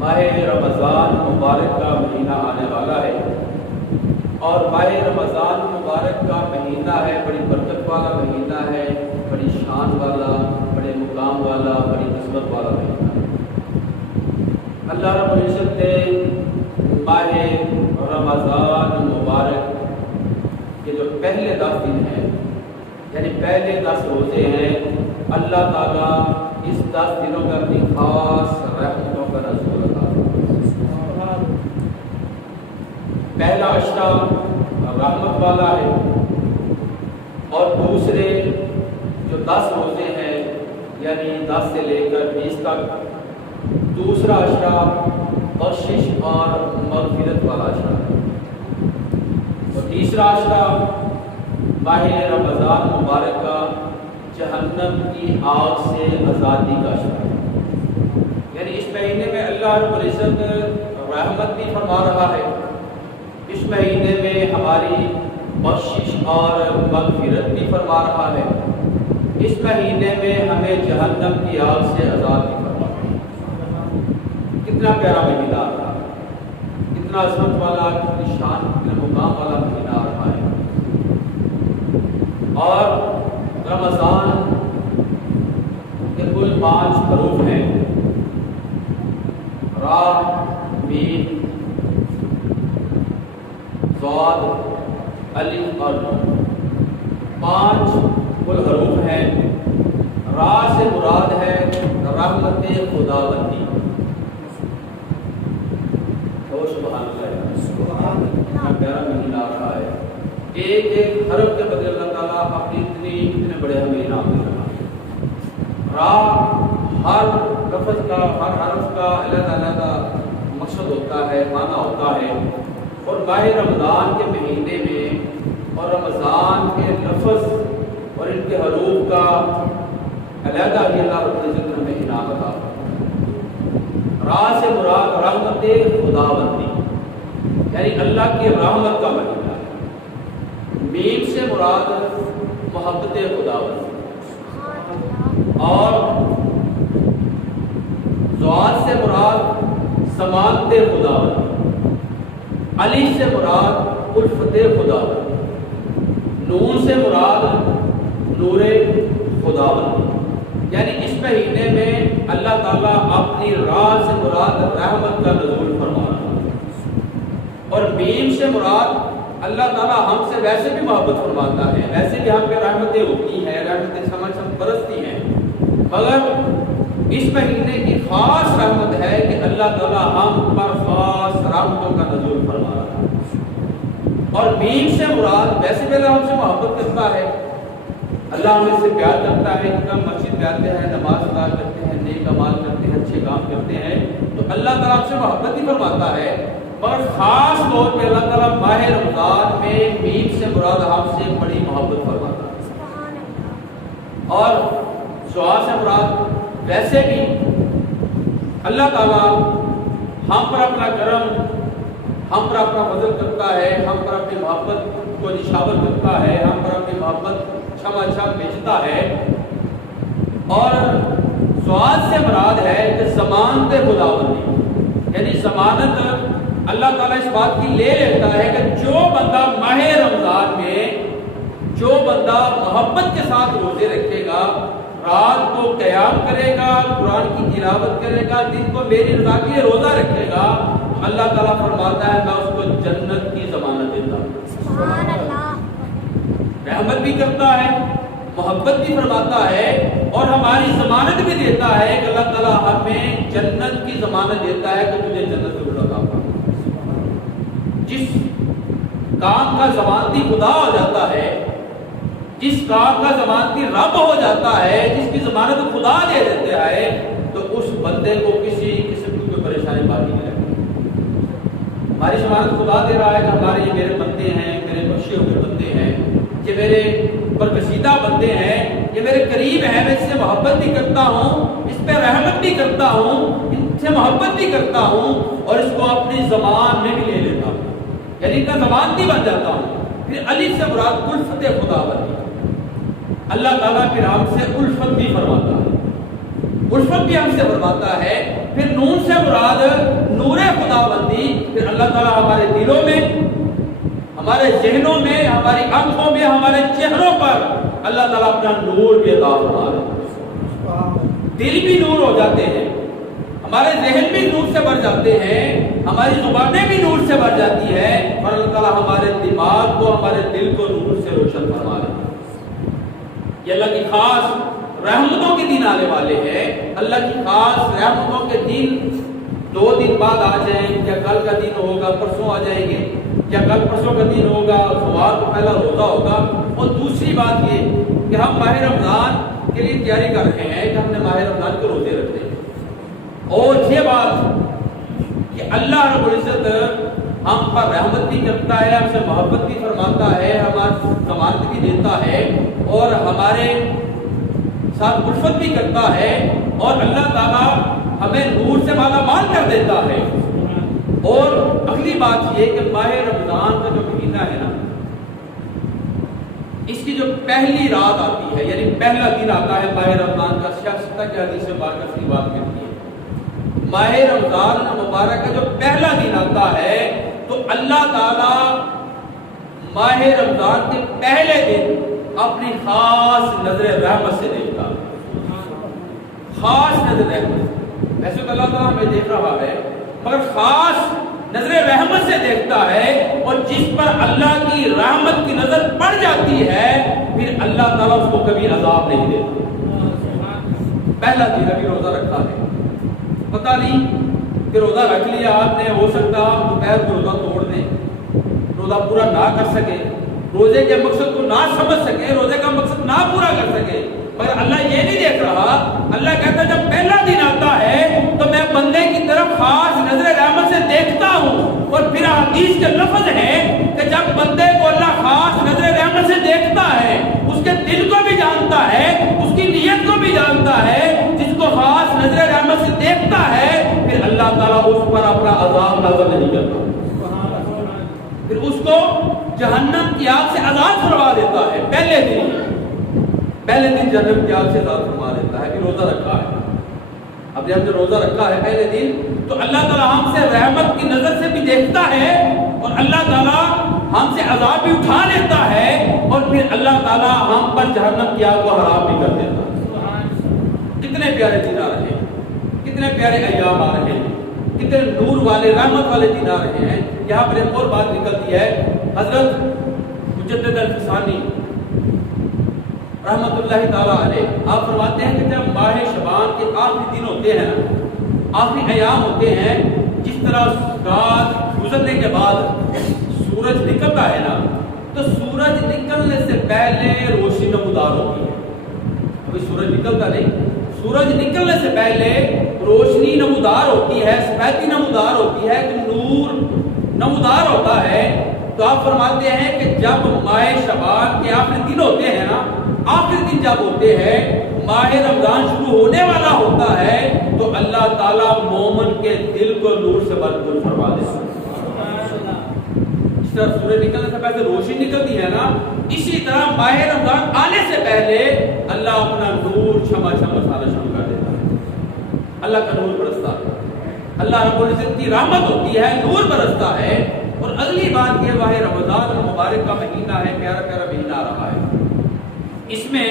ماہ رمضان مبارک کا مہینہ آنے والا ہے، اور ماہ رمضان مبارک کا مہینہ ہے، بڑی برکت والا مہینہ ہے، بڑی شان والا، بڑے مقام والا، بڑی نسبت والا مہینہ ہے۔ اللہ رب العزت نے ماہ رمضان مبارک کے جو پہلے 10 دن ہیں، یعنی پہلے 10 روزے ہیں، اللہ تعالیٰ اس 10 دنوں میں اپنی خاص رحمتوں کا نزول عطا فرماتا ہے۔ پہلا عشرہ رحمت والا ہے، اور دوسرے جو 10 روزے ہیں یعنی 10 سے لے کر 20 تک، دوسرا عشرہ بخشش اور مغفرت والا عشرہ ہے، اور تیسرا عشرہ ماہ رمضان مبارک کا جہنم کی آگ سے آزادی کا عشرہ ہے۔ یعنی اس مہینے میں اللہ رب العزت رحمت بھی فرما رہا ہے، اس مہینے میں ہماری بخشش اور مغفرت بھی فرما رہا ہے، اس مہینے میں ہمیں جہنم کی آگ سے آزاد بھی فرما رہا ہے۔ کتنا پیارا مہینہ آ رہا ہے، کتنا عظمت والا، کتنی شان، کتنا مقام والا مہینہ آ رہا ہے۔ اور رمضان کے کل 5 حروف ہیں، را، میم، ضاد، الف اور نون، 5 کل حروف ہیں۔ را سے مراد ہے رحمت خداوندی۔ سبحان اللہ، پیارا مہینہ آ رہا ہے، ایک ایک حرف کے بدلے اللہ تعالیٰ اپنی اتنے بڑے ہمیں انعام دے رہا ہے۔ را، ہر لفظ کا، ہر حرف کا علیحدہ علیحدہ مقصد ہوتا ہے، معنی ہوتا ہے، اور ماہ رمضان کے مہینے میں اور رمضان کے لفظ اور ان کے حروف کا علیحدہ ہی اللہ رب العزت نے ہمیں انعام عطا فرمایا۔ را سے مراد رحمت خداوندی، یعنی اللہ کی رحمت کا مہینہ ہے۔ میم سے مراد محبت خداوندی، اور ضاد سے مراد ضمانت خداوندی، الف سے مراد الفت خداوندی، نون سے مراد نور خداوندی۔ یعنی اس مہینے میں اللہ تعالیٰ اپنی راہ سے مراد رحمت کا نزول فرما رہا ہے، اور میم سے مراد اللہ تعالیٰ ہم سے ویسے بھی محبت فرماتا ہے، ویسے بھی ہم پہ رحمتیں ہوتی ہیں، رحمتیں سمجھ برستی ہیں، مگر اس مہینے کی خاص رحمت ہے کہ اللہ تعالیٰ ہم پر خاص رحمتوں کا نزول فرما رہا ہے۔ اور میم سے مراد ویسے بھی اللہ ہم سے محبت کرتا ہے، اللہ ہمیں سے پیار کرتا ہے، کہ ہم مسجد میں آتے ہیں، نماز ادا کرتے ہیں، نیک اعمال کرتے ہیں، اچھے کام کرتے ہیں، تو اللہ تعالیٰ ہم سے محبت ہی فرماتا ہے، مگر خاص طور پہ اللہ تعالیٰ ماہ رمضان میں میم سے مراد ہم سے بڑی محبت فرماتا ہے۔ اور ضاد سے مراد ویسے بھی اللہ تعالیٰ ہم پر اپنا کرم، ہم پر اپنا فضل کرتا ہے، ہم پر اپنی محبت کو نشاور کرتا ہے، ہم پر اپنی محبت چھم بھیجتا ہے۔ اور ضاد سے مراد ہے کہ ضمانت خداوندی، یعنی ضمانت اللہ تعالیٰ اس بات کی لے لیتا ہے کہ جو بندہ ماہ رمضان میں، جو بندہ محبت کے ساتھ روزے رکھے گا، رات کو قیام کرے گا، قرآن کی تلاوت کرے گا، دن کو میری رضا کے لیے روزہ رکھے گا، اللہ تعالیٰ فرماتا ہے میں اس کو جنت کی ضمانت دیتا ہوں۔ سبحان اللہ، رحمت بھی کرتا ہے، محبت بھی فرماتا ہے، اور ہماری ضمانت بھی دیتا ہے کہ اللہ تعالیٰ ہمیں جنت کی ضمانت دیتا ہے کہ تجھے جنت کو عطا فرمائے۔ جس کام کا ضمانتی خدا ہو جاتا ہے، جس کام کا ضمانتی رب ہو جاتا ہے، جس کی ضمانت خدا دے دیتا ہے، تو اس بندے کو کسی قسم کی کوئی پریشانی باقی نہیں رہتی۔ ہماری ضمانت خدا دے رہا ہے کہ ہمارے یہ میرے بندے ہیں، میرے بخشے ہوئے بندے ہیں، یہ میرے برگزیدہ بندے ہیں، یہ میرے قریب ہیں، میں اس سے محبت بھی کرتا ہوں، اس پہ رحمت بھی کرتا ہوں، ان سے محبت بھی کرتا ہوں، اور اس کو اپنی زبان میں بھی لے لیتا ہوں، یعنی کا ضمانتی بن جاتا ہوں۔ پھر الف سے مراد الفت خداوندی، اللہ تعالیٰ پھر ہم سے الفت بھی فرماتا ہے، الفت بھی ہم سے فرماتا ہے۔ پھر نون سے مراد خدا بندی، پھر اللہ تعالیٰ ہمارے دلوں میں، ہمارے ذہنوں میں، ہماری آنکھوں میں، ہمارے چہروں پر اللہ تعالیٰ اپنا نور بھی عطا فرما رہے ہیں۔ دل بھی نور ہو جاتے ہیں، ہمارے ذہن بھی نور سے بھر جاتے ہیں، ہماری زبانیں بھی نور سے بھر جاتی ہے، اور اللہ تعالیٰ ہمارے دماغ کو، ہمارے دل کو نور سے روشن فرما رہے ہیں۔ یہ اللہ کی خاص رحمتوں کے دن آنے والے ہیں۔ اللہ کی خاص رحمتوں کے دن 2 دن بعد آ جائیں، کیا کل کا دن ہوگا، پرسوں آ جائیں گے، کیا کل پرسوں کا دن ہوگا، سوال کو پہلا روزہ ہوگا۔ اور دوسری بات یہ کہ ہم ماہ رمضان کے لیے تیاری کر رہے ہیں کہ ہم نے ماہ رمضان کے روزے رکھتے ہیں، اور یہ بات کہ اللہ رب العزت ہم پر رحمت بھی کرتا ہے، ہم سے محبت بھی فرماتا ہے، ہماری ضمانت بھی دیتا ہے، اور ہمارے ساتھ الفت بھی کرتا ہے، اور اللہ تعالیٰ ہمیں نور سے مالا مال کر دیتا ہے۔ اور اگلی بات یہ کہ ماہ رمضان کا جو مہینہ ہے نا، اس کی جو پہلی رات آتی ہے، یعنی پہلا دن آتا ہے ماہ رمضان کا، شخص کی حدیث مبارکہ سے بات کرتی ہے، ماہ رمضان مبارک کا جو پہلا دن آتا ہے تو اللہ تعالیٰ ماہ رمضان کے پہلے دن اپنی خاص نظر رحمت سے دیکھتا ہے، خاص نظر رحمت۔ ویسے تو اللہ تعالیٰ ہمیں دیکھ رہا ہے، مگر خاص نظر رحمت سے دیکھتا ہے، اور جس پر اللہ کی رحمت کی نظر پڑ جاتی ہے پھر اللہ تعالیٰ اس کو کبھی عذاب نہیں دیتا۔ پہلا دن ابھی روزہ رکھا ہے، پتہ نہیں کہ روزہ رکھ لیا آپ نے، ہو سکتا آپ دوپہر کو روزہ توڑ دیں، روزہ پورا نہ کر سکے، روزے کے مقصد کو نہ سمجھ سکے، روزے کا مقصد نہ پورا کر سکے، مگر اللہ یہ نہیں دیکھ رہا۔ اللہ کہتا ہے جب پہلا دن آتا ہے تو میں بندے کی طرف خاص نظر رحمت سے دیکھتا ہوں، اور پھر حدیث کے لفظ ہے کہ جب بندے کو اللہ خاص نظر رحمت سے دیکھتا ہے، اس کے دل کو بھی جانتا ہے، اس کی نیت کو بھی جانتا ہے، جس کو خاص نظر رحمت سے دیکھتا ہے پھر اللہ تعالیٰ اس پر اپنا عذاب نازل نہیں کرتا، پھر اس کو جہنم کی آگ سے آزاد فرما دیتا ہے۔ پہلے دن جہنم کی آگ سے آزاد فرما دیتا ہے۔ پھر روزہ رکھا ہے، اب جب ہم نے روزہ رکھا ہے پہلے دن، تو اللہ تعالیٰ ہم سے رحمت کی نظر سے بھی دیکھتا ہے، اور اللہ تعالیٰ ہم سے عذاب بھی اٹھا لیتا ہے، اور پھر اللہ تعالیٰ ہم پر جہنم کی آگ کو حرام بھی کر دیتا ہے۔ کتنے پیارے دن آ رہے ہیں، کتنے پیارے ایام آ رہے ہیں، کتنے نور والے رحمت والے دن آ رہے ہیں۔ یہاں پر ایک اور بات نکلتی ہے، حضرت مجدد الفسانی رحمت اللہ تعالیٰ علیہ آپ فرماتے ہیں کہ جب ماہ شعبان کے آخری دن ہوتے ہیں نا، آخری ایام ہوتے ہیں، جس طرح رات گزرنے کے بعد سورج نکلتا ہے نا، تو سورج نکلنے سے پہلے روشنی نمودار ہوتی ہے۔ ابھی سورج نکلتا نہیں، سورج نکلنے سے پہلے روشنی نمودار ہوتی ہے، سفیدی نمودار ہوتی ہے، کہ نور نمودار ہوتا ہے۔ تو آپ فرماتے ہیں کہ جب ماہ شعبان کے آخری دن ہوتے ہیں نا، آخری دن جب ہوتے ہیں، ماہ رمضان شروع ہونے والا ہوتا ہے، تو اللہ تعالیٰ مومن کے دل کو نور سے بھرپور فرما دیتا ہے۔ جس طرح سورج نکلنے سے پہلے روشنی نکلتی ہے نا، اسی طرح ماہ رمضان آنے سے پہلے اللہ اپنا نور چھما چھما سارا شروع کر دیتا ہے۔ اللہ کا نور برستا ہے، اللہ رب العزت کی رحمت ہوتی ہے، نور برستا ہے۔ اور اگلی بات یہ ماہ رمضان المبارک کا مہینہ ہے، پیارا پیارا مہینہ آ رہا ہے۔ اس میں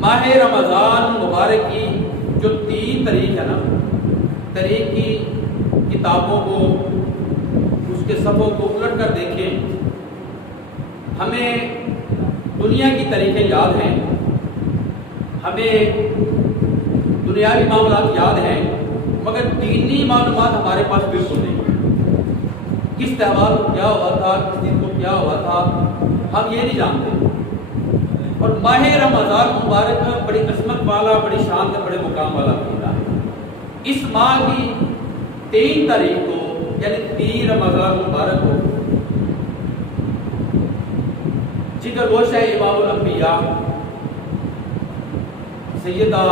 ماہ رمضان مبارک کی جو 3 تاریخ ہے نا، تاریخ کی کتابوں کو، اس کے صفحوں کو الٹ کر دیکھیں، ہمیں دنیا کی تاریخیں یاد ہیں، ہمیں دنیاوی معاملات یاد ہیں، مگر دینی معلومات ہمارے پاس بالکل نہیں۔ کس تہوار کو کیا ہوا تھا، کس دن کو کیا ہوا تھا، ہم یہ نہیں جانتے۔ اور ماہ رمضان مبارک بڑی عظمت والا، بڑی شان کا، بڑے مقام والا مہینہ ہے۔ اس ماہ کی 3 تاریخ کو، یعنی 3 رمضان مبارک کو، جگر گوشہ امام الانبیاء سیدہ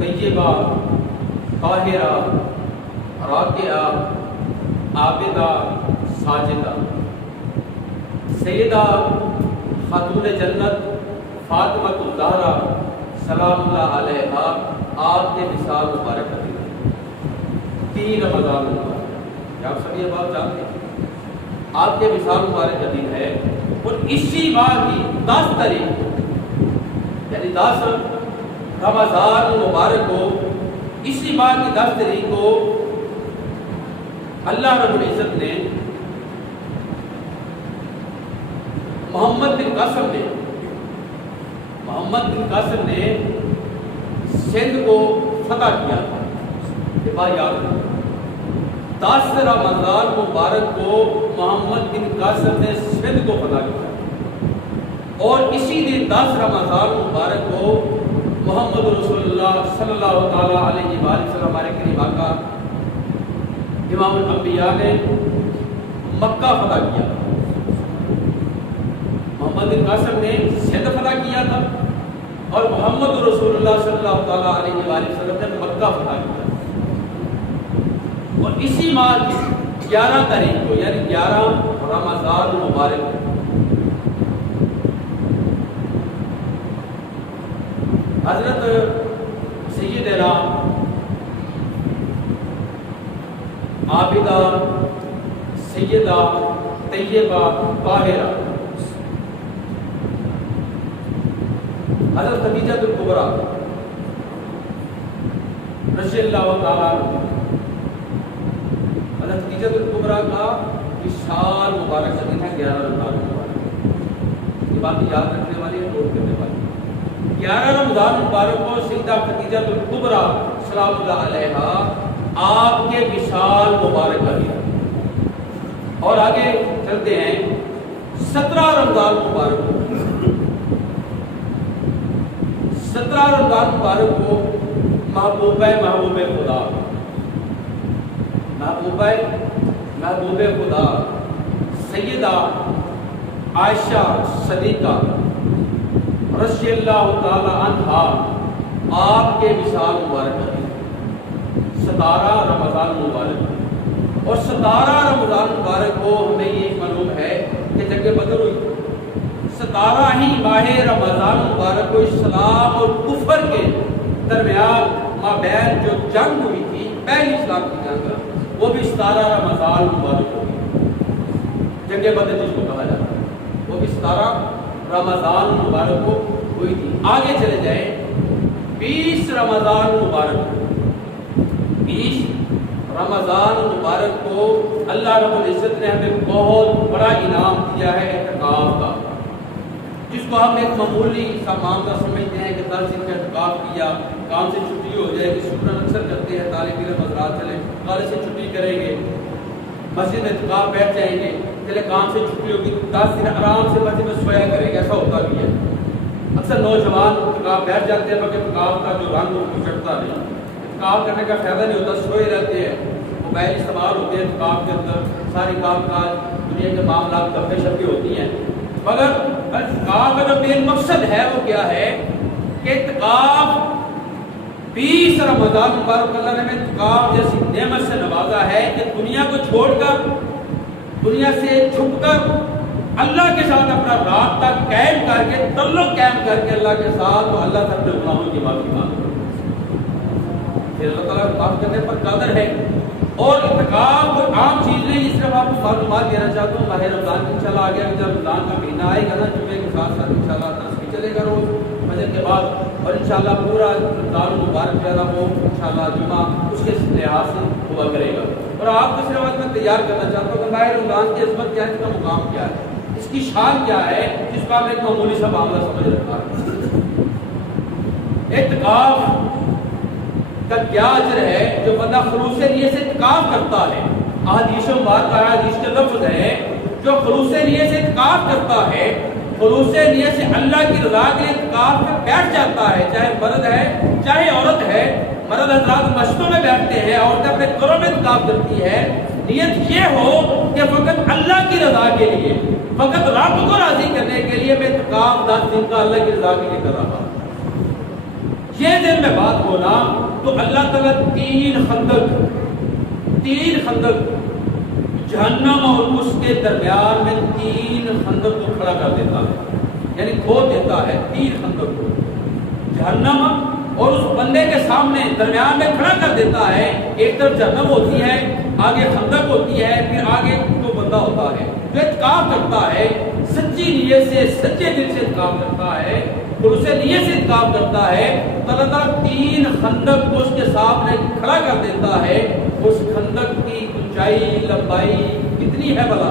طیبہ طاہرہ راکعہ عابدہ ساجدہ سیدہ خاتون جنت فاطمہ الزہرا سلام اللہ علیہا آپ کے وصال مبارک 3 رمضان مبارک۔ کہ آپ سب یہ بات جانتے ہیں آپ کے وصال مبارک کا دن ہے، اور اسی ماہ کی 10 تاریخ یعنی 10 رمضان مبارک کو، اسی ماہ کی 10 تاریخ کو اللہ رب العزت نے محمد بن قاسم نے سندھ کو فتح کیا تھا۔ یہ بات یاد رکھیں، 10 رمضان مبارک کو محمد بن قاسم نے سندھ کو فتح کیا، اور اسی دن 10 رمضان مبارک کو محمد رسول اللہ صلی اللہ تعالیٰ علیہ وآلہ وسلم ہمارے قریب آقا امام الانبیاء نے مکہ فتح کیا۔ محمد بن قاسم نے سندھ فتح کیا تھا، اور محمد رسول اللہ صلی اللہ تعالیٰ علیہ وآلہ وسلم نے مکہ فتح کیا، اور اسی ماہ کی 11 تاریخ کو یعنی 11 رمضان مبارک حضرت سیدنا عابدہ سیدہ طیبہ طاہرہ حضرت خدیجہ الکبریٰ رضی اللہ تعالیٰ عنہ، حضرت خدیجہ الکبریٰ کا وصال مبارک کا دن ہے 11 رمضان مبارک۔ یہ بات یاد رکھنے والی ہے، نوٹ کرنے والی۔ 11 رمضان مبارک کو سیدہ خدیجہ الکبریٰ سلام اللہ علیہا آپ کے وصال مبارک کا دن۔ اور آگے چلتے ہیں 17 رمضان مبارک کو، 17 رمضان مبارک کو محبوب خدا محبوب خدا سیدہ عائشہ صدیقہ رضی اللہ تعالی عنہا آپ کے وصال مبارک کا دن 17 رمضان مبارک، اور 17 رمضان مبارک کو ہمیں یہ معلوم ہے کہ جنگ بدر ہوئی۔ 17 ہی ماہ رمضان مبارک کو اسلام اور کفر کے درمیان مابین جو جنگ ہوئی تھی، پہلی اسلام کی جنگ، وہ بھی 17 رمضان مبارک ہوئی، جنگ بدر جس کو کہا جاتا ہے، وہ بھی 17 رمضان مبارک کو ہوئی تھی۔ آگے چلے جائیں 20 رمضان مبارک، 20 رمضان مبارک کو اللہ رب العزت نے ہمیں بہت بڑا انعام دیا ہے اعتکاف کا، جس کو ہم ایک معمولی سا معاملہ سمجھتے ہیں کہ 10 دن کا اعتکاف کیا، کام سے چھٹی ہو جائے گی، شکران اکثر کرتے ہیں طالب علم حضرات، چلے کالج سے چھٹی کریں گے، مسجد میں اعتکاف بیٹھ جائیں گے، چلے کام سے چھٹی ہوگی 10 دن آرام سے مسجد میں سویا کریں گے، ایسا ہوتا بھی ہے۔ اکثر نوجوان اعتکاف بیٹھ جاتے ہیں مگر اعتکاف کا جو رنگ وہ چڑھتا نہیں، اعتکاف کرنے کا فائدہ نہیں ہوتا، سوئے رہتے ہیں، موبائل استعمال ہوتے ہیں اعتکاف کے اندر، ساری کام کاج دنیا کے معاملات گپے شپیں ہوتی ہیں، مگر اعتکاف کا جو مین مقصد ہے وہ کیا ہے کہ اعتکاف 20 رمضان مبارک اللہ نے ہمیں اعتکاف جیسی نعمت سے نوازا ہے کہ دنیا کو چھوڑ کر، دنیا سے چھپ کر اللہ کے ساتھ اپنا رابطہ قائم کر کے، تعلق قائم کر کے اللہ کے ساتھ، تو اللہ سے اپنے گناہوں کی معافی مانگو، پھر اللہ تعالیٰ معاف کرنے پر قادر ہے۔ اور اعتکاف کوئی عام چیز نہیں، اس طرح آپ کو معلومات دینا چاہتا ہوں۔ ماہ رمضان انشاءاللہ آ گیا، جب رمضان کا مہینہ آئے گا نا، جمعے کے ساتھ ساتھ انشاءاللہ درس بھی چلے گا روز فجر کے بعد، اور انشاءاللہ پورا رمضان مبارک جو ہے نا وہ انشاءاللہ جمعہ اس کے لحاظ سے ہوا کرے گا۔ اور آپ کو صرف میں تیار کرنا چاہتا ہوں کہ ماہ رمضان کی عظمت کیا ہے، اس کا مقام کیا ہے، اس کی شان کیا ہے، جس کو آپ ایک معمولی سا معاملہ سمجھ رکھا ہے۔ اعتکاف کا کیا اجر ہے جو بندہ خلوص نیت سے اعتکاف کرتا ہے، احادیث مبارکہ حدیث کے لفظ ہے، جو خلوص نیت سے اعتکاف کرتا ہے، خلوص نیت سے اللہ کی رضا کے لیے اعتکاف میں بیٹھ جاتا ہے، چاہے مرد ہے چاہے عورت ہے، مرد حضرات مسجدوں میں بیٹھتے ہیں، عورتیں اپنے گھروں میں اعتکاف کرتی ہے، نیت یہ ہو کہ فقط اللہ کی رضا کے لیے، فقط رب کو راضی کرنے کے لیے میں اعتکاف 10 دن کا اللہ کی رضا کے لیے کر رہا ہوں۔ یہ دن میں بات ہونا تو اللہ تعالیٰ 3 خندق جہنم اور اس کے درمیان میں 3 خندق کو کھڑا کر دیتا ہے، یعنی کھود دیتا ہے 3 خندق کو، جہنم اور اس بندے کے سامنے درمیان میں کھڑا کر دیتا ہے. ایک طرف جہنم ہوتی ہے, آگے خندق ہوتی ہے, پھر آگے تو بندہ ہوتا ہے جو اعتکاف کرتا ہے, سچی نیت سے سچے دل سے اعتکاف کرتا ہے, خلوص نیت سے اعتکاف کرتا ہے, تو اللہ تعالیٰ 3 خندق کو اس کے سامنے کھڑا کر دیتا ہے. اس خندق کی اونچائی لمبائی کتنی ہے بھلا؟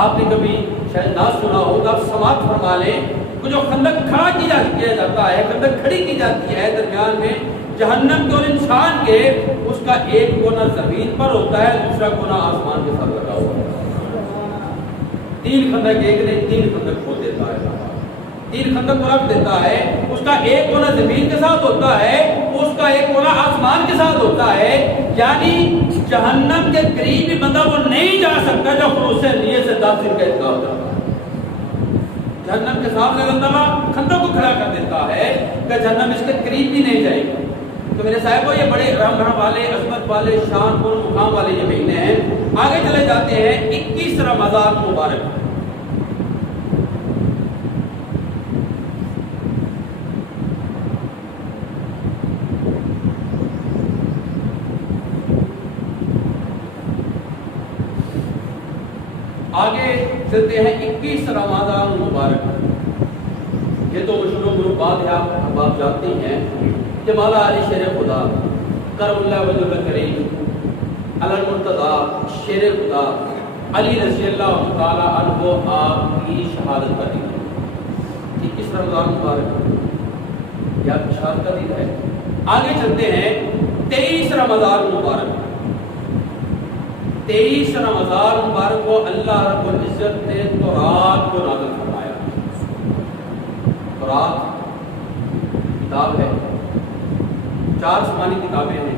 آپ نے کبھی شاید نہ سنا ہو تو آپ سماعت فرما لیں. جو خندق کھڑا کیا جاتا ہے, خندق کھڑی کی جاتی ہے درمیان میں جہنم کے اور انسان کے, اس کا ایک کونا زمین پر ہوتا ہے, دوسرا کونا آسمان کے ساتھ لگا ہوا ہے. 3 خندق ایک نہیں 3 خندق کھول دیتا ہے, 3 خندق کو رکھ دیتا ہے. اس کا ایک کونا زمین کے ساتھ ہوتا ہے, اس کا ایک کونا آسمان کے ساتھ ہوتا ہے. یعنی جہنم کے قریب بھی بندہ وہ نہیں جا سکتا جو خلوص نیت سے 10 دن کا اعتکاف کرتا ہے. جہنم کے سامنے اللہ تعالیٰ خندق کو کھڑا کر دیتا ہے کہ جہنم اس کے قریب بھی نہیں جائے گا. تو میرے صاحبوں یہ بڑے رحم والے, عظمت والے, شان اور مقام والے یہ مہینے ہیں. آگے چلے جاتے ہیں 21 رمضان مبارک. آگے چلتے ہیں 21 رمضان مبارک. یہ تو مشہور گروپات ہے, آپ جانتے ہیں کہ مولا علی شیر خدا کرم اللہ وجہ اللہ کریم المرتضی شیر خدا علی رضی اللہ تعالی عنہ آپ کی شہادت کا دن ہے 21 رمضان مبارک, یہ آپ کی شہادت کا دن ہے. آگے چلتے ہیں 23 رمضان مبارک. 23 رمضان مبارک کو اللہ رب العزت نے تورات کو نازل فرمایا. تورات کتاب ہے, 4 آسمانی کتابیں ہیں.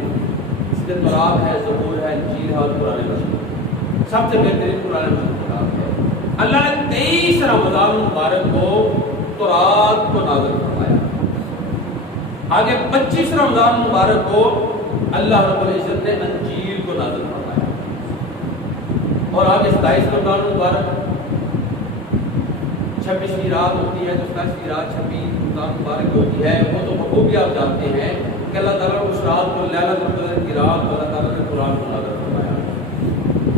اس میں تورات ہے, زبور ہے, انجیل ہے اور قرآن مجید. سب سے بہترین قرآن مجید کتاب ہے. اللہ نے 23 رمضان مبارک کو تورات کو نازل فرمایا. آگے 25 رمضان مبارک کو اللہ رب العزت نے انجیل کو نازل فرمایا. اور آگے 27 رمضان مبارک 26ویں رات ہوتی ہے. جو 27ویں رات 26 رمضان مبارک ہوتی ہے وہ تو بخوبی آپ جانتے ہیں کہ اللہ تعالیٰ نے اس رات کو لیلۃ القدر کی رات کو اللہ تعالیٰ نے قرآن کو نازل فرمایا.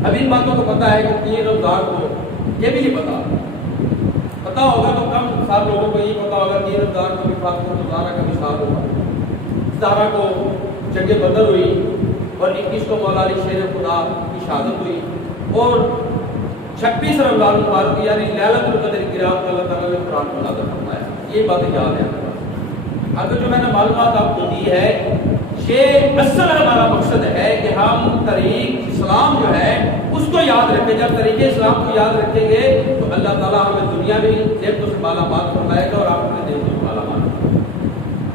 اب ان باتوں کو پتہ ہے کہ 3 رمضان کو یہ بھی نہیں پتا ہوگا تو کم سال لوگوں کو یہ پتا ہوگا 3 رمضان کو بھی فاطمہ الزہرا کا مثال ہوگا. زہرا کو جنگ بدر ہوئی اور 21 کو مولا علی شیر خدا کی شہادت ہوئی. اور 26 رمضان مبارک یعنی لیلۃ القدر کی رات کو اللہ تعالیٰ نے قرآن کو نازل فرمایا. یہ باتیں یاد ہیں. اگر جو میں نے معلومات آپ کو دی ہے, یہ اصل ہمارا مقصد ہے کہ ہم طریق اسلام جو ہے اس کو یاد رکھیں. جب طریق اسلام کو یاد رکھیں گے تو اللہ تعالیٰ ہمیں دنیا میں نعمتوں سے مالا مال فرمائے گا اور آپ ہمیں نعمتوں سے مالا مال.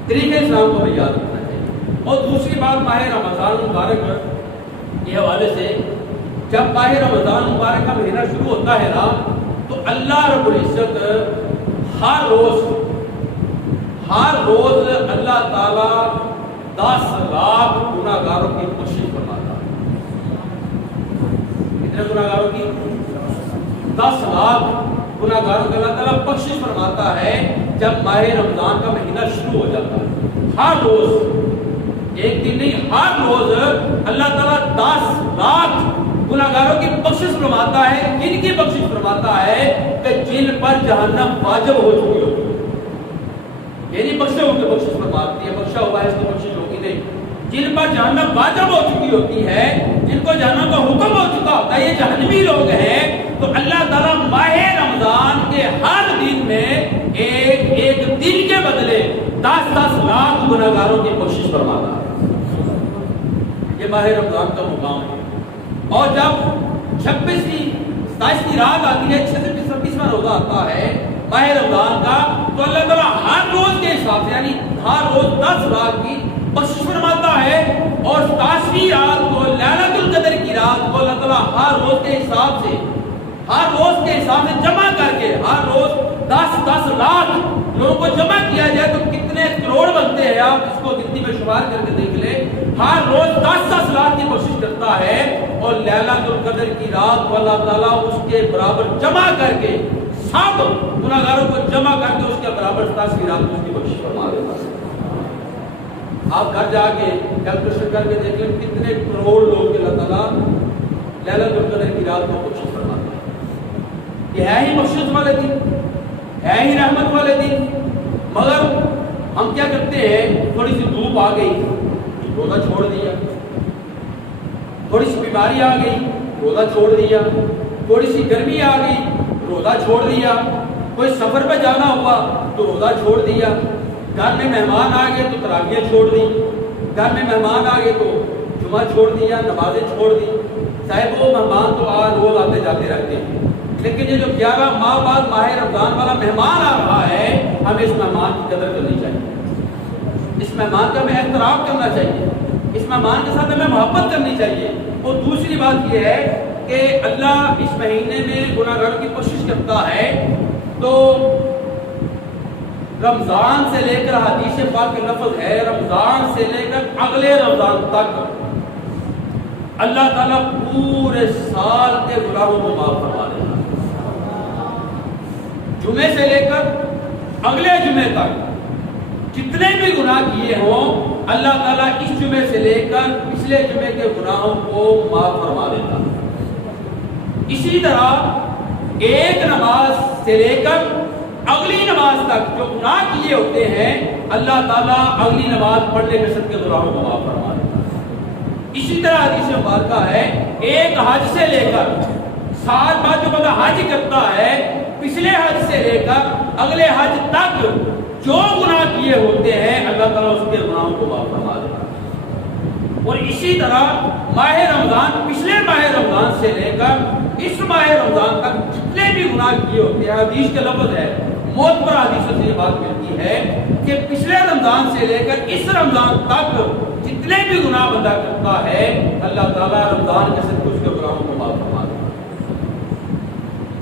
طریق اسلام کو ہمیں یاد رکھنا چاہیے. اور دوسری بات ماہ رمضان مبارک کے حوالے سے, جب ماہ رمضان مبارک کا مہینہ شروع ہوتا ہے نا تو اللہ رب العزت ہر روز اللہ تعالیٰ 10 لاکھ گناہگاروں کی بخشش فرماتا ہے. کتنے گناہگاروں کی؟ 10 لاکھ گناہگاروں کی اللہ تعالیٰ بخشش فرماتا ہے جب ماہ رمضان کا مہینہ شروع ہو جاتا ہے. ہر روز, ایک دن نہیں, ہر روز اللہ تعالیٰ 10 لاکھ گناہگاروں کی بخشش فرماتا ہے. کن کی بخشش فرماتا ہے؟ کہ جن پر جہنم واجب ہو چکی ہوگی. یعنی بخشے ہو کے بخشش فرماتی ہے. بخشا ہوا ہے اس کو بخشش ہوگی نہیں. جن پر جہنم واجب ہو چکی ہوتی ہے, جن کو جہنم کا حکم ہو چکا ہوتا ہے, یہ جہنمی لوگ ہیں, تو اللہ تعالیٰ ماہ رمضان کے ہر دن میں ایک دن کے بدلے 10 لاکھ گناہگاروں کی بخشش فرماتا ہے. یہ ماہ رمضان کا مقام ہے. اور جب 27ویں رات آتی ہے, 26واں روزہ آتا ہے ماہ رمضان کا, تو اللہ تعالیٰ ہر روز کے حساب سے یعنی ہر روز 10 لاکھ کی بخشش فرماتا ہے. اور 27ویں رات کو لیلۃ القدر کی رات کو اللہ تعالیٰ ہر روز کے حساب سے جمع کر کے, ہر روز 10 لاکھ لوگوں کو جمع کیا جائے تو کتنے کروڑ بنتے ہیں. آپ اس کو گنتی میں شمار کر کے دیکھ لیں. ہر روز 10 لاکھ کی کوشش کرتا ہے اور لیلۃ القدر کی رات کو اللہ تعالیٰ اس کے برابر جمع کر کے, سب گناہگاروں کو جمع کر کے اس کے برابر 27ویں رات کو اس کی بخشش فرما دیتا ہے. آپ گھر جا کے کیلکولیشن کر کے دیکھ لیں کتنے کروڑ لوگ اللہ تعالیٰ لیلۃ القدر کی رات کو بخشش فرماتے ہیں. یہ ہے ہی بخشش والے دن، ہے ہی رحمت والے دن، مگر ہم کیا کرتے ہیں، تھوڑی سی دھوپ آ گئی روزہ چھوڑ دیا، تھوڑی سی بیماری آ گئی روزہ چھوڑ دیا، تھوڑی سی گرمی آ گئی روزہ چھوڑ دیا، کوئی سفر پہ جانا ہوا تو روزہ چھوڑ دیا، گھر میں مہمان آ گئے تو تراویح چھوڑ دی، گھر میں مہمان آ گئے تو جمعہ چھوڑ دیا، نمازیں چھوڑ دی. صاحب وہ مہمان تو روز آتے جاتے رہتے ہیں، لیکن یہ جو 11 ماہ بعد ماہ رمضان والا مہمان آ رہا ہے، ہمیں اس مہمان کی قدر کرنی چاہیے، اس مہمان کا ہمیں احترام کرنا چاہیے، اس مہمان کے ساتھ ہمیں محبت کرنی چاہیے. اور دوسری بات یہ ہے کہ اللہ اس مہینے میں گناہ گاروں کی کوشش کرتا ہے، تو رمضان سے لے کر حدیث پاک کے لفظ ہے رمضان سے لے کر اگلے رمضان تک اللہ تعالیٰ پورے سال کے گناہوں کو معاف فرما دیتا ہے. جمعے سے لے کر اگلے جمعے تک جتنے بھی گناہ کیے ہوں اللہ تعالیٰ اس جمعے سے لے کر پچھلے جمعے کے گناہوں کو معاف فرما دیتا ہے. اسی طرح ایک نماز سے لے کر اگلی نماز تک جو گناہ کیے ہوتے ہیں اللہ تعالیٰ اگلی نماز پڑھنے کے صدقے گناہوں کو معاف فرما دیتا ہے. اسی طرح حدیث مبارکہ ہے ایک حج سے لے کر سال بعد جو بندہ حج کرتا ہے پچھلے حج سے لے کر اگلے حج تک جو گناہ کیے ہوتے ہیں اللہ تعالیٰ اس کے گناہوں کو معاف فرما دیتا ہے. اور اسی طرح ماہ رمضان پچھلے ماہ رمضان سے لے کر اس ماہ رمضان تک جتنے بھی گناہ کیے ہوتے ہیں حدیث کے لفظ ہے موت پر حدیثوں سے یہ بات ملتی ہے کہ پچھلے رمضان سے لے کر اس رمضان تک جتنے بھی گناہ بندہ کرتا ہے اللہ تعالیٰ رمضان کے صدقے اس کے گناہوں کو معاف فرما دیتا ہے.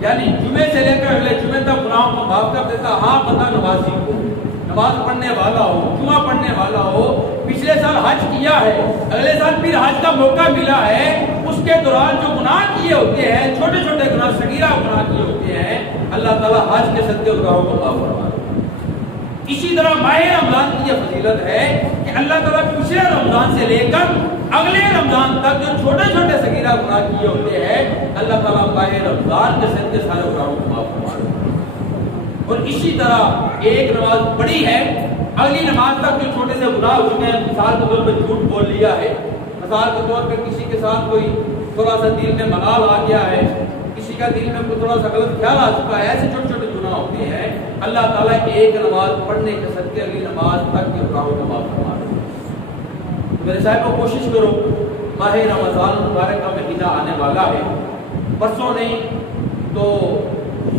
یعنی جمعے سے لے کر اگلے جمعے تک گناہوں کو معاف کر دیتا. ہاں بندہ نمازی ہو، نماز پڑھنے والا ہو، جمعہ پڑھنے والا ہو، پچھلے سال حج کیا ہے، اگلے سال پھر حج کا موقع ملا ہے، اس کے دوران جو گناہ کیے ہوتے ہیں چھوٹے چھوٹے گناہ صغیرہ گناہ کیے ہوتے ہیں اللہ تعالیٰ حج کے صدقے گناہوں کو معاف فرما دیتا ہے. اسی طرح ماہ رمضان کی یہ فضیلت ہے کہ اللہ تعالیٰ پچھلے رمضان سے لے کر اگلے رمضان تک جو چھوٹے چھوٹے صغیرہ گناہ کیے ہوتے ہیں اللہ تعالیٰ ماہ رمضان کے صدقے سارے گناہوں کو معاف فرما دیتا ہے. اور اسی طرح ایک نماز بڑی ہے اگلی نماز تک جو چھوٹے سے گناہ ہو چکے ہیں، مثال کے طور پہ جھوٹ بول لیا ہے، مثال کے طور پہ کسی کے ساتھ کوئی تھوڑا سا دل میں ملال آ گیا ہے، کسی کا دل میں کوئی تھوڑا سا غلط خیال آ چکا ہے، ایسے چھوٹے چھوٹے گناہ ہوتے ہیں اللہ تعالیٰ ایک نماز پڑھنے کے صدقے اگلی نماز تک کے گناہوں کو معاف فرما دیتا ہے. میرے صاحب کو کوشش کرو، ماہ رمضان مبارک کا مہینہ آنے والا ہے، پرسوں نہیں تو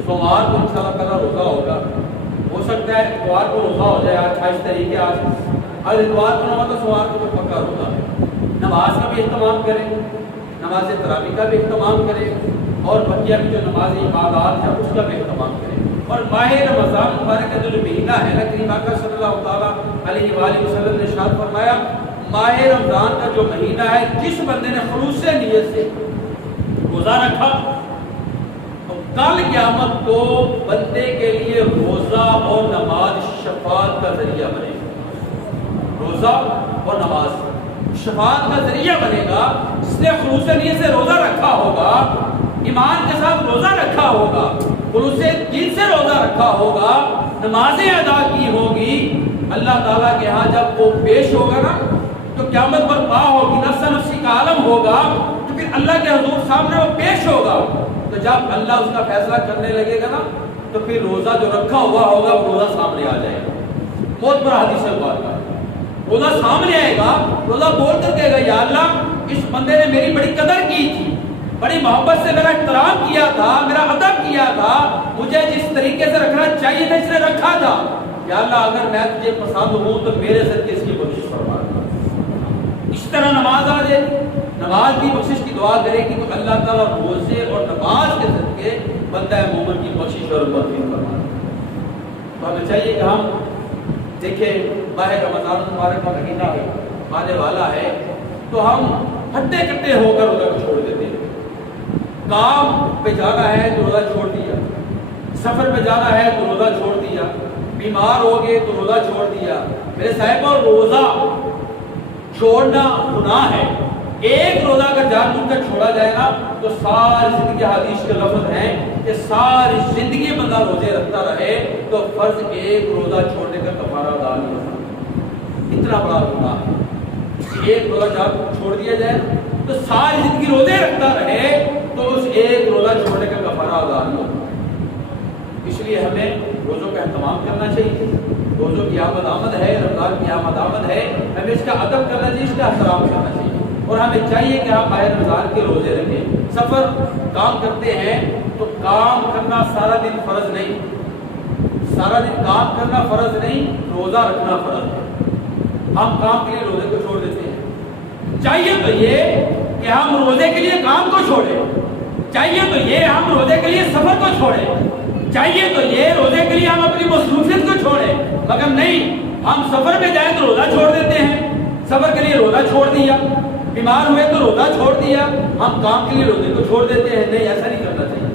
سوموار کو انشاءاللہ تعالیٰ روزہ ہوگا، ہو سکتا ہے اتوار کو روزہ ہو جائے. 28 تاریخ ہے آج، اگر اتوار کو نہ ہوا تو سوموار کو تو پکا روزہ ہے. نماز کا بھی اہتمام کریں، نماز تراویح کا بھی اہتمام کریں، اور بقیہ بھی جو نماز عبادات ہے اس کا بھی اہتمام کریں. اور ماہ رمضان مبارک کا جو مہینہ ہے کریم آقا صلی اللہ تعالیٰ علیہ وآلہ وسلم نے ارشاد فرمایا ماہ رمضان کا جو مہینہ ہے جس بندے نے خلوص نیت سے روزہ رکھا کل قیامت کو بندے کے لیے روزہ اور نماز شفاعت کا ذریعہ بنے گا. روزہ اور نماز شفاعت کا ذریعہ بنے گا. جس نے خلوص نیت سے روزہ رکھا ہوگا، ایمان کے ساتھ روزہ رکھا ہوگا، خلوص دل سے روزہ رکھا ہوگا، نمازیں ادا کی ہوگی، اللہ تعالیٰ کے ہاں جب وہ پیش ہوگا نا تو قیامت برپا ہوگی، نفس نفسی کا عالم ہوگا، تو پھر اللہ کے حضور سامنے وہ پیش ہوگا. تو جب اللہ اس کا فیصلہ کرنے لگے گا نا تو پھر روزہ جو رکھا ہوا ہوگا وہ روزہ سامنے آ جائے گا. بہت بڑا حدیث ہے کا روزہ سامنے آئے گا، روزہ بول کر کہے گا یا اللہ اس بندے نے میری بڑی قدر کی تھی، بڑی محبت سے میرا احترام کیا تھا، میرا ادب کیا تھا، مجھے جس طریقے سے رکھنا چاہیے تھا اس نے رکھا تھا. یا اللہ اگر میں تجھے پسند ہوں تو میرے صدقے اس کی بخشش فرما. اس طرح نماز آ جائے، نماز بھی بخشش کی دعا کرے گی تو اللہ تعالیٰ روزے اور نماز کے صدقے بندہ مومن کی بخشش اور مغفرت فرما. تو ہمیں چاہیے کہ ہم دیکھیں ماہ رمضان مبارک کا مہینہ آنے والا ہے تو ہم ہٹے کٹے ہو کر روزہ کو چھوڑ دیتے ہیں. کام پہ جانا ہے تو روزہ چھوڑ دیا، سفر پہ جانا ہے تو روزہ چھوڑ دیا، بیمار ہو گئے تو روزہ چھوڑ دیا. میرے صاحب روزہ چھوڑنا گناہ ہے. ایک روزہ اگر جان بوجھ کر چھوڑا جائے نا تو ساری زندگی، حدیث کے لفظ ہیں کہ ساری زندگی بندہ روزے رکھتا رہے تو فرض ایک روزہ چھوڑنے کا کفارہ ادا نہیں ہوتا. اتنا بڑا گناہ ہے. ایک روزہ جان چھوڑ دیا جائے تو ساری زندگی روزے رکھتا رہے تو اس ایک روزہ چھوڑنے کا کفارہ ادا نہیں ہوتا. اس لیے ہمیں روزوں کا اہتمام کرنا چاہیے. روزوں کی آمد ہے، رمضان کی آمد ہے، ہمیں اس کا ادب کرنا چاہیے، اس کا احترام کرنا چاہیے. اور ہمیں چاہیے کہ ہم ماہ رمضان کے روزے رکھیں. سفر کام کرتے ہیں تو کام کرنا سارا دن فرض نہیں، سارا دن کام کرنا فرض نہیں، روزہ رکھنا فرض ہے. ہم کام کے لیے روزے کو چھوڑ دیتے ہیں. چاہیے تو یہ کہ ہم روزے کے لیے کام کو چھوڑیں، چاہیے تو یہ ہم روزے کے لیے سفر کو چھوڑیں، چاہیے تو یہ روزے کے لیے ہم اپنی مصروفیت کو چھوڑیں. مگر نہیں، ہم سفر میں جائیں تو روزہ چھوڑ دیتے ہیں. سفر کے لیے روزہ چھوڑ دیا، بیمار ہوئے تو روزہ چھوڑ دیا، ہم کام کے لیے روزے کو چھوڑ دیتے ہیں. نہیں، ایسا نہیں کرنا چاہیے.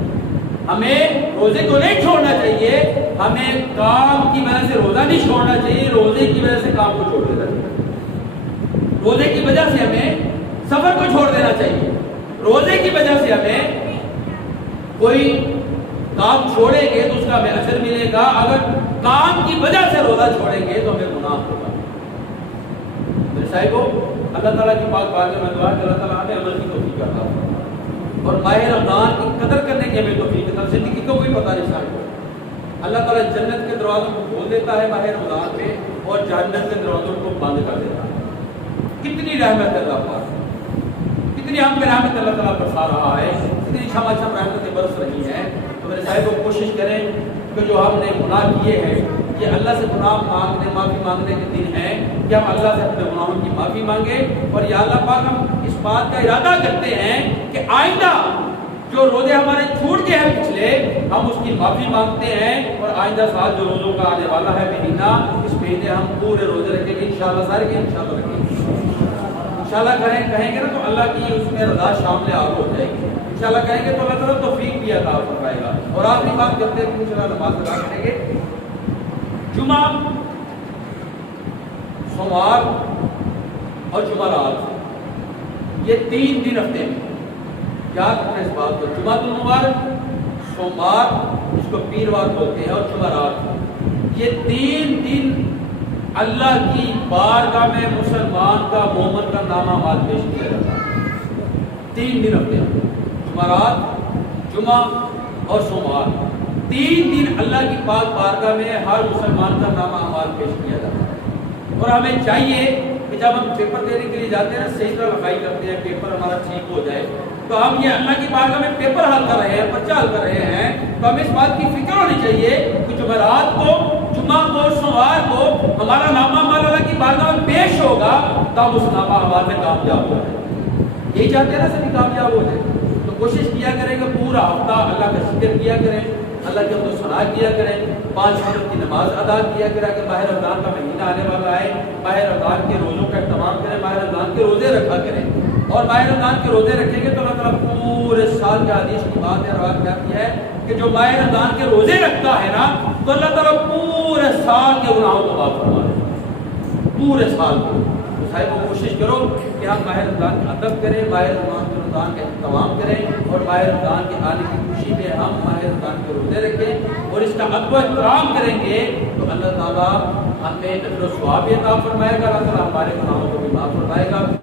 ہمیں روزے کو نہیں چھوڑنا چاہیے، ہمیں کام کی وجہ سے روزہ نہیں چھوڑنا چاہیے، روزے کی وجہ سے کام کو چھوڑ دینا چاہیے. روزے کی وجہ سے ہمیں سفر کو چھوڑ دینا چاہیے. روزے کی وجہ سے ہمیں کوئی کام چھوڑیں گے تو اس کا ہمیں اثر ملے گا. اگر کام کی وجہ سے روزہ چھوڑیں گے تو ہمیں گناہ ہوگا. میرے صاحبو، اللہ تعالیٰ کی پاک بارگاہ میں دعا کہ اللہ تعالیٰ ہمیں عمل کی توفیق عطا فرمائے اور ماہ رمضان کی قدر کرنے کی ہمیں توفیق عطا. زندگی کو کوئی پتہ نہیں صاحب. اللہ تعالیٰ جنت کے دروازوں کو کھول دیتا ہے ماہ رمضان میں اور جہنم کے دروازوں کو بند کر دیتا ہے. کتنی رحمت ہے اللہ پاک، کتنی ہم پہ رحمت اللہ تعالیٰ برسا رہا ہے، کتنی چھم رحمتیں برس رہی ہیں. تو میرے صاحب کو کوشش کریں کہ جو ہم نے گناہ کیے ہیں، یہ اللہ سے گناہ مانگنے، معافی مانگنے کے دن ہیں کہ ہم اللہ سے اپنے گناہوں کی معافی مانگیں. اور یا اللہ پاک، ہم اس بات کا ارادہ کرتے ہیں کہ آئندہ جو روزے ہمارے چھوٹ گئے ہیں پچھلے، ہم اس کی معافی مانگتے ہیں. اور آئندہ سال جو روزوں کا آنے والا ہے مہینہ، اس مہینے ہم پورے روزے رکھیں گے انشاءاللہ. سارے کے انشاءاللہ رکھیں گے. انشاءاللہ کہیں گے نا تو اللہ کی اس میں رضا شامل آب ہو جائے گی. انشاءاللہ کہیں گے تو اللہ تعالیٰ توفیق بھی عطا فرمائے گا. اور آخری بات کرتے ہیں کہ انشاءاللہ نماز ادا کریں گے. جمعہ، سوموار اور جمعرات، یہ 3 دن ہفتے میں یاد رکھنا اس بات کو. جمعہ المبارک، سوموار جس کو پیروار بولتے ہیں، اور جمعرات، یہ 3 دن اللہ کی بارگاہ میں مسلمان کا، مومن کا نامہ مال پیش کیا جاتا ہے. 3 دن ہفتے میں، جمعرات، جمعہ اور سوموار، 3 دن اللہ کی پاک بارگاہ میں ہر مسلمان کا نامہ اعمال پیش کیا جاتا ہے. اور ہمیں چاہیے کہ جب ہم پیپر دینے کے لیے جاتے ہیں، صحیح طرح لکھائی کرتے ہیں، پیپر ہمارا ٹھیک ہو جائے، تو ہم یہ اللہ کی بارگاہ میں پیپر حل کر رہے ہیں، پرچہ حل کر رہے ہیں، تو ہمیں اس بات کی فکر ہونی چاہیے کہ جمعرات کو، جمعہ کو، سوموار کو ہمارا نامہ اعمال اللہ کی بارگاہ میں پیش ہوگا تب اس نامہ اعمال میں کامیاب ہو جائے. یہی چاہتے ہیں نا سبھی کامیاب ہو جائے. تو کوشش کیا کریں کہ پورا ہفتہ اللہ کا ذکر کیا کریں، اللہ کے حمد و ثنا کیا کریں، 5 وقت کی نماز ادا کیا کریں. کہ ماہ رمضان کا مہینہ آنے والا ہے، ماہ رمضان کے روزوں کا اہتمام کریں، ماہ رمضان کے روزے رکھا کریں. اور ماہ رمضان کے روزے رکھیں گے تو اللہ تعالیٰ پورے سال کے حدیث کی بات ہے، روایت کرتی ہے کہ جو ماہ رمضان کے روزے رکھتا ہے نا تو اللہ تعالیٰ پورے سال کے گناہوں کو معاف فرما دیتا ہے، پورے سال کو. تو صاحب کو کوشش کرو کہ ہم ماہ رمضان کا ادب کریں، ماہ رمضان کا اہتمام کریں، اور ماہ رمضان کے آنے کی خوشی میں ہم ماہ رمضان کے روزے رکھیں اور اس کا ادب و احترام کریں گے تو اللہ تعالیٰ ہمیں اجر و ثواب عطا فرمائے گا. اللہ تعالیٰ ہمارے گناہوں کو بھی معاف فرمائے گا.